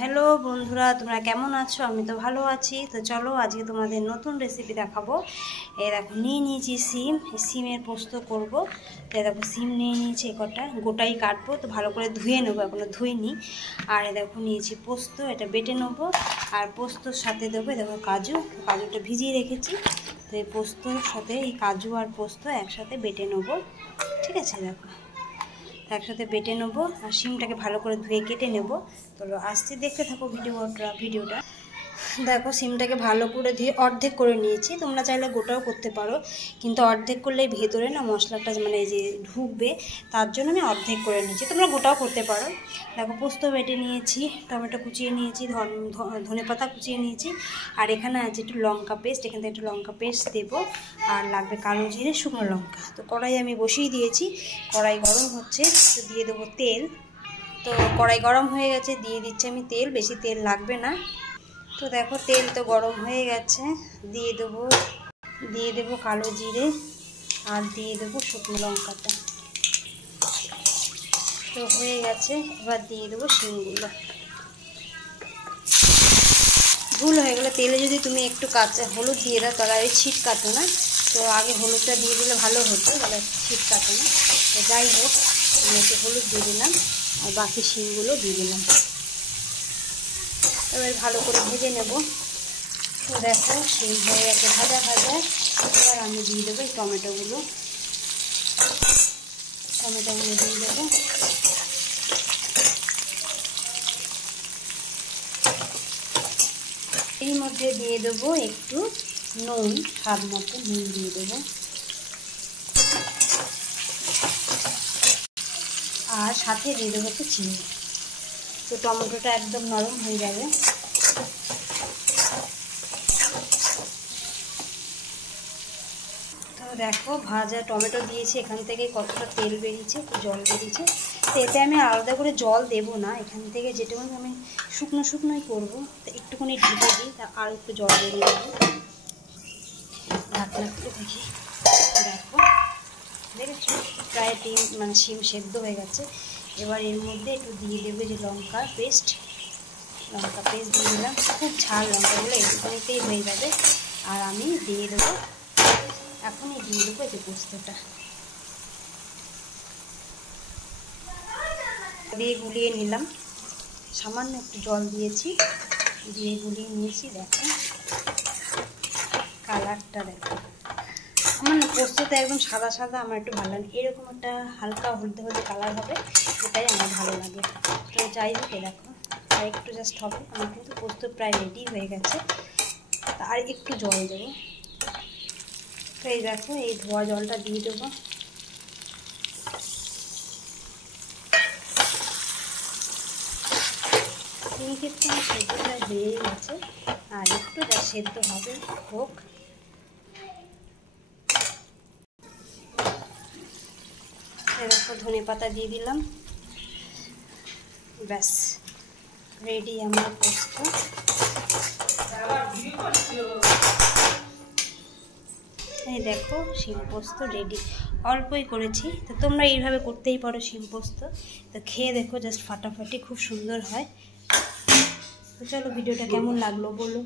Hello বন্ধুরা, তোমরা কেমন আছো? আমি তো ভালো আছি। তো চলো আজকে তোমাদের নতুন রেসিপি দেখাবো। এই দেখো নিয়ে নিয়েছি সিম, এই সিমের পোস্ত করব। এই দেখো সিম নিয়ে নিয়েছি, কটা গোটাই কাটবো, তো ভালো করে ধুয়ে নেবো, এখনো ধুইনি। আর এই দেখো নিয়েছি পোস্ত, এটা বেটে নেবো। আর পোস্তর সাথে দেবো দেখো কাজুটা ভিজিয়ে রেখেছি। তো এই পোস্তর সাথে এই কাজু আর পোস্ত একসাথে বেটে নেবো, ঠিক আছে? দেখো একসাথে বেটে নেবো আর শিমটাকে ভালো করে ধুয়ে কেটে নেব। তো আসতে দেখতে থাকো ভিডিওটা। দেখো সিমটাকে ভালো করে ধুয়ে অর্ধেক করে নিয়েছি। তোমরা চাইলে গোটাও করতে পারো, কিন্তু অর্ধেক করলে ভেতরে না মশলাটা মানে যে ঢুকবে, তার জন্য আমি অর্ধেক করে নিয়েছি। তোমরা গোটাও করতে পারো। দেখো পোস্ত বেটে নিয়েছি, টমেটো কুচিয়ে নিয়েছি, ধনেপাতা কুচিয়ে নিয়েছি। আর এখানে আছে একটু লঙ্কা পেস্ট, এখান থেকে একটু লঙ্কা পেস্ট দেবো। আর লাগবে কালো জিরে, শুকনো লঙ্কা। তো কড়াই আমি বসিয়ে দিয়েছি, কড়াই গরম হচ্ছে, তো দিয়ে দেবো তেল। তো কড়াই গরম হয়ে গেছে, দিয়ে দিচ্ছি আমি তেল, বেশি তেল লাগবে না। তো দেখো তেল তো গরম হয়ে গেছে, দিয়ে দেবো কালো জিরে আর দিয়ে দেবো শুকনো লঙ্কাটা। তো হয়ে গেছে, এবার দিয়ে দেবো শিমগুলো। ভুল হয়ে গেলে তেলে যদি তুমি একটু কাঁচা হলুদ দিয়ে দাও, তাহলে ওই ছিট কাটো না। তো আগে হলুদটা দিয়ে দিলে ভালো হতো, তাহলে ছিট কাটো না। তো যাই হোক, আমি একটু হলুদ দিয়ে দিলাম আর বাকি শিমগুলো দিয়ে দিলাম। এবার ভালো করে ভেজে নেব। তো দেখো শিম হয়ে গেছে ভাজা। এবার আমি দিয়ে দেবো এই টমেটোগুলো দিয়ে দেবো। এর মধ্যে দিয়ে দেবো একটু নুন, স্বাদ মতো নুন দিয়ে দেবো। আর সাথে দিয়ে দেবো একটু চিনি। তো টমেটোটা একদম নরম হয়ে যাবে। তো দেখো ভাজা টমেটো দিয়েছি, এখান থেকে কতটা তেল বেরিয়েছে, একটু জল বেরিয়েছে। তো এতে আমি আলাদা করে জল দেবো না, এখান থেকে যেটুকু আমি শুকনোই করবো। তো একটুখানি ঢেকে দিই, আর একটু জল বেরিয়ে দেবো। ঢাকনা একটু দেখি, দেখো দেখেছো প্রায় শিম সেদ্ধ হয়ে গেছে। এবার এর মধ্যে একটু দিয়ে দেবো যে লঙ্কা পেস্ট দিয়ে দিলাম। খুব ঝাল লঙ্কাগুলো একটুখানিতেই হয়ে যাবে। আর আমি দিয়ে দেবো, এখনই দিয়ে দেবো যে পোস্তটা দিয়ে গুলিয়ে নিলাম। সামান্য একটু জল দিয়েছি, দিয়ে গুলিয়ে নিয়েছি। দেখো কালারটা দেখো, আমার না পোস্তটা একদম সাদা আমার একটু ভালো লাগে। এরকম একটা হালকা হলদে কালার হবে, এটাই আমার ভালো লাগে। তো যাই হোক, দেখো আর একটু জাস্ট হবে। আমার কিন্তু পোস্ত প্রায় রেডি হয়ে গেছে। আর একটু জল দেবো। তো এই দেখো এই ধোয়া জলটা দিয়ে দেবো। এই ক্ষেত্রে আমার সেদ্ধটা হয়ে গেছে, আর একটু যা সেদ্ধ হবে হোক। দেখো ধনেপাতা দিয়ে দিলাম, ব্যাস রেডি আমার পোস্ত। এই দেখো শিম পোস্ত রেডি। অল্পই করেছি, তো তোমরা এইভাবে করতেই পারো শিম পোস্ত। তো খেয়ে দেখো, জাস্ট ফাটাফাটি, খুব সুন্দর হয়। তো চলো ভিডিওটা কেমন লাগলো বলো।